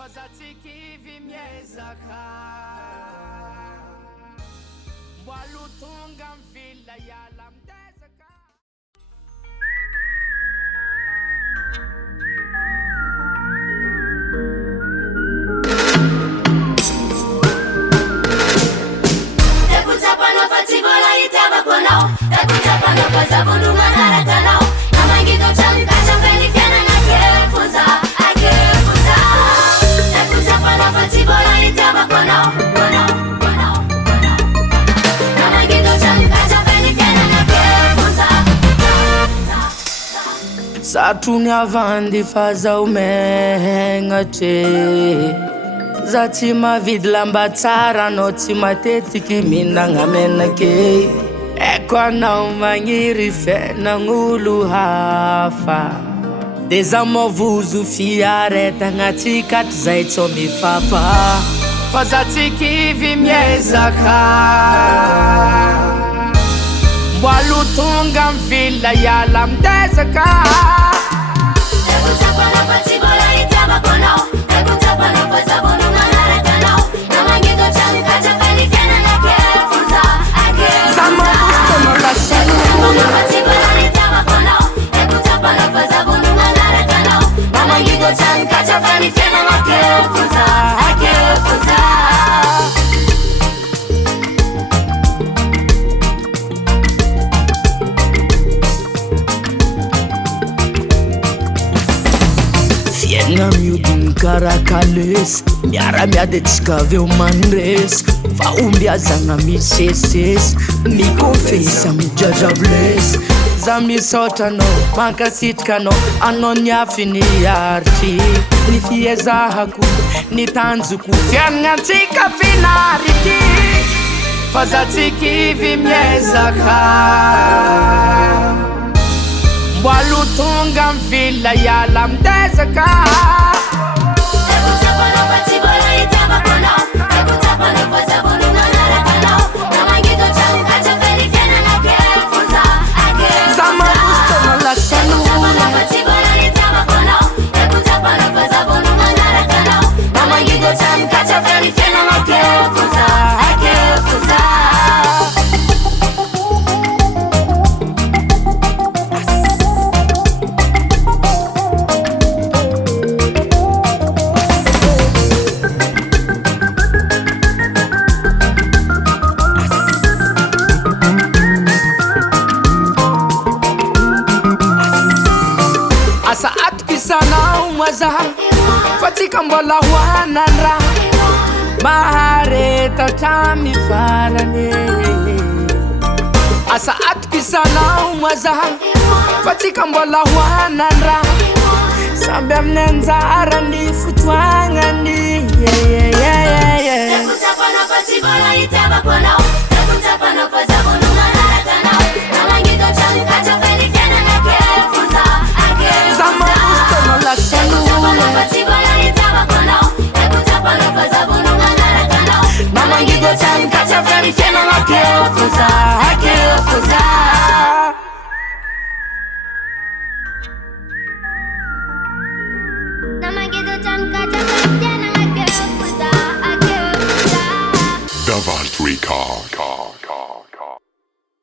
Fazatsiky miezaka mbalo tonga mvila yala mtezaka. Tekutapana fatibola itaba konao, tekutapana fazabundu manara kanao, namangito chanka chafeli fiana na kefunza, akefunza. Tekutapana fatibola itaba konao, konao, konao, konao, namangito chanka chafeli fiana na kefunza. Satuni avandi faza umehanga che za tsy mavidy lamba tsara anao tsy matetiky mihinagna menake. Eko anao magniry fiaignan'olo hafa, de za mavozo fiaretagna tsy katry zay tsao mifafa. Fa za tsy kivy miezaka mbalo tonga mivila yala mitezaka. Tekutapana fatibola itaba konao, tekutapana fazabundu manara kanao, namangito chanka chafeli fiana na kefunza, akefunza. Tekutapana fatibola itaba konao, tekutapana fazabundu manara kanao, namangito chanka chafeli fiana na kefunza, akefunza. Fiaigna mihodigny karakalesy, miara-miady atsika aveo mandresy. Fahomby azagna misesesy, mikonfesa mijajablesy. Za misaotra anao, mankasitrika anao ny afy ny aritry. Ny fiezahako, ny tanjoko, fiaignantsika finarity. Fa za tsy kivy miezaka mbalo tonga mivila yala mitezaka. Tekutapana fatibola itaba konao, tekutapana fazabundu manara kanao, namangito chanka chafeli fiana na kefunza, akefunza. Tekutapana fatibola itaba konao, tekutapana fazabundu manara kanao, namangito chanka chafeli fiana na kefunza, akefunza. Asa atokisanao mwazaha, fatsika mbola hoanandraha. Mahareta hatramy farany. Asa atokisanao mwazaha, fatsika mbola hoanandraha. Samby amin'ny anjarany fotoagnany. Tekutapana fatibola itaba konao, tekutapana fazabundu manara kanao, namangito chanka chafeli fiana na kefunza, akefunza. Tekutapana fatibola itaba konao, tekutapana fazabundu manara kanao, namangito chanka chafeli fiana na kefunza, akefunza. Namangito chanka chafeli fiana na kefunza, akefunza. Davant Record.